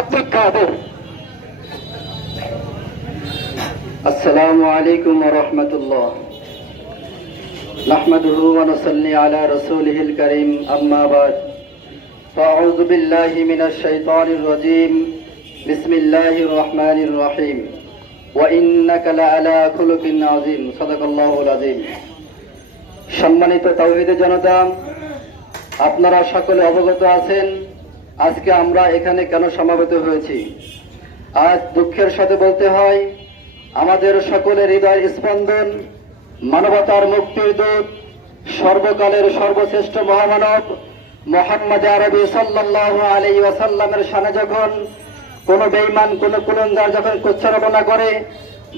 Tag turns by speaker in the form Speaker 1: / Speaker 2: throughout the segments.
Speaker 1: অভিজ্ঞাত السلام عليكم ورحمة الله نحمده ونصلي على رسوله الكريم أما بعد فأعوذ بالله من الشيطان الرجيم بسم الله الرحمن الرحيم وإنك لعلى خلق عظيم صدق الله العظيم সম্মানিত তাওহীদ জনতা আপনারা সকলে অবগত আছেন আজকে আমরা এখানে কেন সমাবেত হয়েছি? আজ দুঃখের সাথে বলতে হয়, আমাদের সকলের হৃদয় স্পন্দন, মানবতার মুক্তির দূত, সর্বকালের সর্বশ্রেষ্ঠ মহামানব, মোহাম্মদ আরবি সাল্লাল্লাহু আলাইহি ওয়াসাল্লামের সানে যখন কোন বেঈমান, কোন কুলঙ্গার যখন কুচ্ছরবনা করে,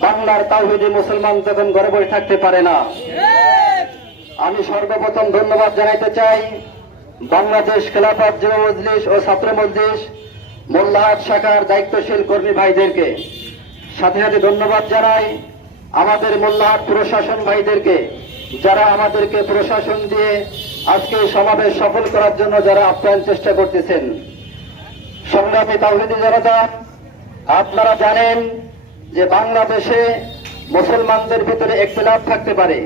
Speaker 1: বাংলার তাওহীদি মুসলমান তখন ঘরে বসে থাকতে পারে না। আমি সর্বপ্রথম ধন্যবাদ জানাইতে চাই বাংলাদেশ খেলাফত যুব মজলিস ও ছাত্র মজলিস মোল্লাহাট শাখার দায়িত্বশীল কর্মী ভাইদেরকে সাথে সাথে ধন্যবাদ জানাই আমাদের মোল্লাহাট প্রশাসন ভাইদেরকে, যারা আমাদেরকে প্রশাসন দিয়ে আজকে সমাবেশ সফল করার জন্য যারা আপ্যায়ন চেষ্টা করতেছেন। সংগ্রামী তাহিদি জনতা, আপনারা জানেন যে বাংলাদেশে মুসলমানদের ভিতরে একতলাপ থাকতে পারে,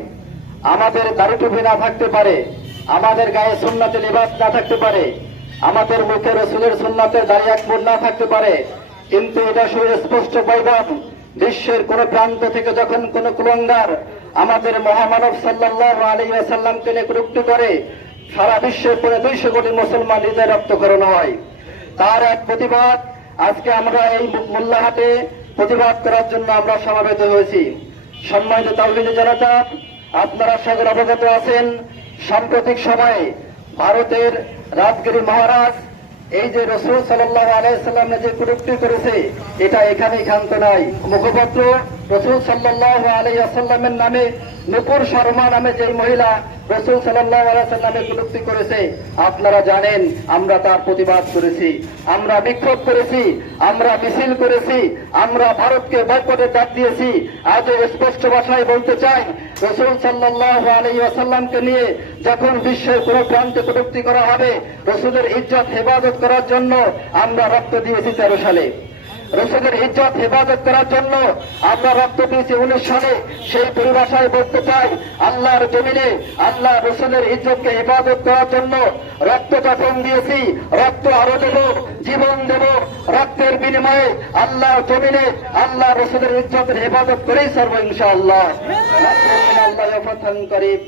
Speaker 1: আমাদের দাড়িটুপি না থাকতে পারে আমাদের গায়ে সুন্নাতে লিবাস না থাকতে পারে, আমাদের মুখে রসুলের সুন্নাতের দাড়ি আকবর না থাকতে পারে, কিন্তু এটা শুধু স্পষ্ট পাইবাম বিশ্বের কোন প্রান্ত থেকে যখন কোন কুলঙ্গার আমাদের মহামানব সাল্লাহ আলী আসাল্লামকে করে, সারা বিশ্বের পরে দুইশো কোটি মুসলমান হৃদয় রক্তকরণ হয়। তার এক প্রতিবাদ, আজকে আমরা এই মোল্লাহাটে প্রতিবাদ করার জন্য আমরা সমাবেত হয়েছি। সম্মানিত তাওহিদ জনতা, আপনারা সকল অবগত আছেন সাম্প্রতিক সময়ে ভারতের রাজগিরি মহারাজ, এই যে রসুল সাল্লাহ আলাইসাল্লামে যে কুরুক্তি করেছে, এটা এখানে ক্ষান্ত নাই। মুখপত্র রসুল সাল্লাহ আলাইসাল্লামের নামে, নুপুর শর্মা নামে যে মহিলা রসুল সাল্লাহ আলাইসাল্লামে কুরুক্তি করেছে, আপনারা জানেন, আমরা তার প্রতিবাদ করেছি। আমরা বিক্ষোভ করেছি, আমরা মিছিল করেছি, আমরা ভারতকে বয়কটের ডাক দিয়েছি। আজও স্পষ্ট ভাষায় বলতে চাই রসুল সাল্লাহ আলী আসাল্লামকে নিয়ে যখন বিশ্বের কোনো প্রান্তে কটুক্তি করা হবে, রসুলের ইজ্জত, হেফাজত করার জন্য আমরা রক্ত দিয়েছি তেরো সালে। রসুলের ইজ্জত হেফাজত করার জন্য আমরা রক্ত দিয়েছি উনিশ সালে। সেই পরিভাষায় বলতে চাই, আল্লাহর জমিনে আল্লাহ রসুলের ইজ্জতকে হেফাজত করার জন্য রক্ত যখন দিয়েছি। রক্ত আরও দেব, জীবন দেব। রক্তের বিনিময়ে আল্লাহ জমিনে আল্লাহ রসুলের ইজ্জতের হেফাজত করেই সর্ব ইনশাআল্লাহ। আল্লাহ করিম